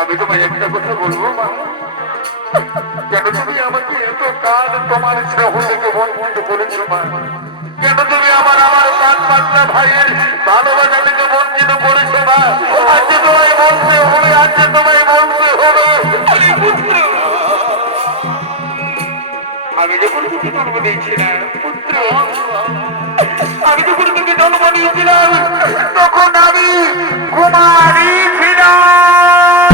আমি তোমায় একটা কথা বলবো মা, কেন তুমি আমাকে এত কাল তোমার স্নেহ থেকে বঞ্চিত করেছো মা? কেন তুমি আমার প্রাণ পাতলা ভাইয়ের ভালোবাসা থেকে বঞ্চিত করেছো মা? আজকে তোমায় বলতে হবে, আজকে তোমায় বলতে হবে। আমি যখন তোকে জন্ম দিয়েছিলাম পুত্র, আমি যখন তোকে জন্ম দিয়েছিলাম তখন আমি কুমারী ছিলাম।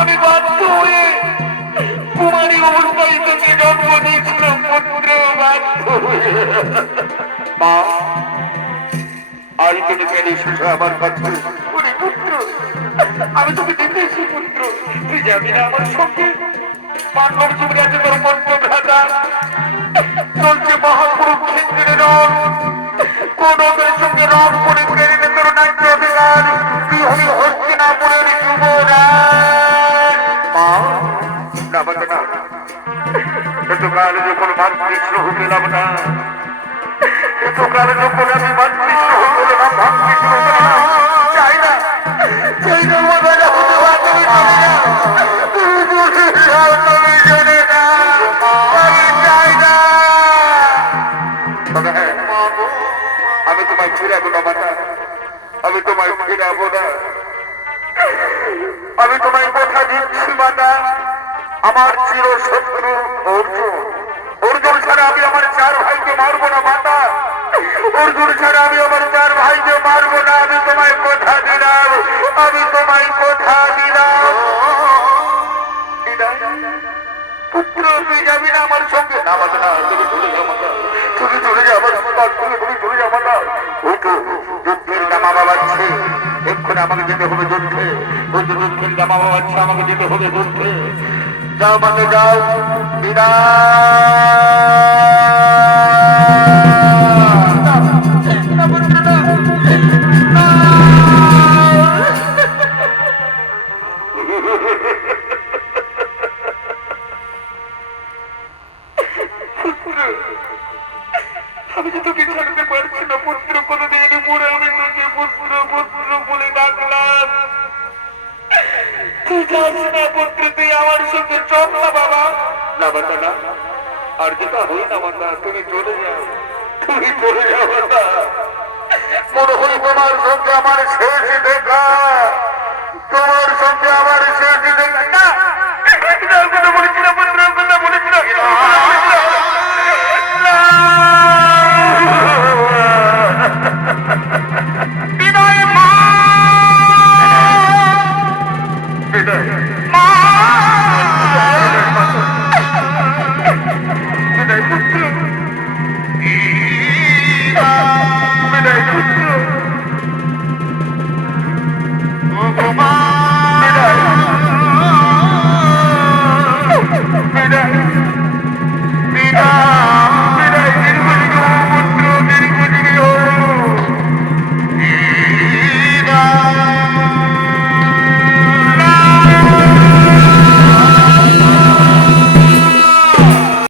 আমি বাধ্য হয়ে কুমারী অবস্থায় তোকে জন্ম দিয়েছিলাম পুত্র, বাধ্য হয়ে। মা, আজ তুমি কেন এসেছো আমার কাছে? ওরে পুত্র, আমি তোকে দেখেছি পুত্র, তুই যাবি না আমার সঙ্গে? পাণ্ডব জীবনে আছে তোর মন্ত্রভ্রাতা, চলছে মহাকুরুক্ষেত্রের রণ, কৌরবের সঙ্গে রণ করে ফেলে তোর ন্যায্য অধিকার, তুই হবি হস্তিনাপুরের যুবরাজ। মা, নামাতে না, এতকাল যখন মাতৃস্নেহ পেলাম না, এতকাল যখন আমি মাতৃস্নেহ পেলাম, ভাতৃস্নেহ পেলাম, চাই না, চাই না আমার রাজা হতে পার, তুমি চলে যাও, তুমি চলে যাও, তুমি চলে যাও, আমি চাই না। তবে হ্যাঁ, আমি তোমায় ফিরাবো না মাতা, আমি তোমায় ফিরাবো না, আমি তোমায় কথা দিচ্ছি মাতা। আমার চির শত্রু অর্জুন, অর্জুন ছাড়া আমি আমার চার ভাইকে মারবো না মাতা, অর্জুন ছাড়া আমি আমার চার ভাইকে মারবো না, আমি তোমায় কথা দিলাম, আমি তোমায় কথা দিলাম। পুত্র, তুই যাবি না আমার সঙ্গে? না মাতা, না, তুমি চলে যাও মাতা, তুমি চলে যাও আমার সন্তান, তুমি চলে যাও মাতা। ওই তো যুদ্ধের নামা বাবাচ্ছে, এক্ষুনি আমাকে যেতে হবে যুদ্ধে, ওই তো যুদ্ধের নামা বাবাচ্ছে, আমাকে যেতে হবে যুদ্ধে। যাও মাতা, যাও, আমি যে তোকে ছাড়তে পারছি না পুত্র, কোনোদিন পরে আমি তোকে পুত্র পুত্র বলে ডাকলাম, তুই যাস না পুত্র, তুই আমার সঙ্গে চল না বাবা। না বাবা না, আর যেটা হই না মাতা, তুমি চলে যাও, তুমি চলে যাও মাতা, মনে হই তোমার সঙ্গে আমার শেষ দেখা, তোমার সঙ্গে আমার শেষ